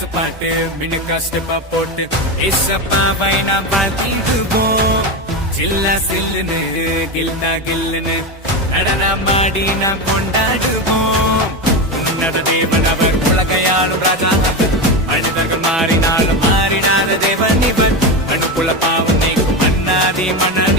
Dance பாட்டு மினுக்கா ஸ்டெப்பா போட்டு ஏசப்பாவை நாம் பார்த்திடுவோம். சில்லா சில்லுன்னு கில்னா கில்லுன்னு நடனமாடி நாம் கொண்டாடுவோம். உன்னத தேவன் அவர், உலகையாளும் ராஜா அவர். மனிதர்கள் மாறினாலும் மாறினாத தேவன் இவர். அணுக்குள்ள பாவம் நீக்கும் மன்னாதி மன்னர்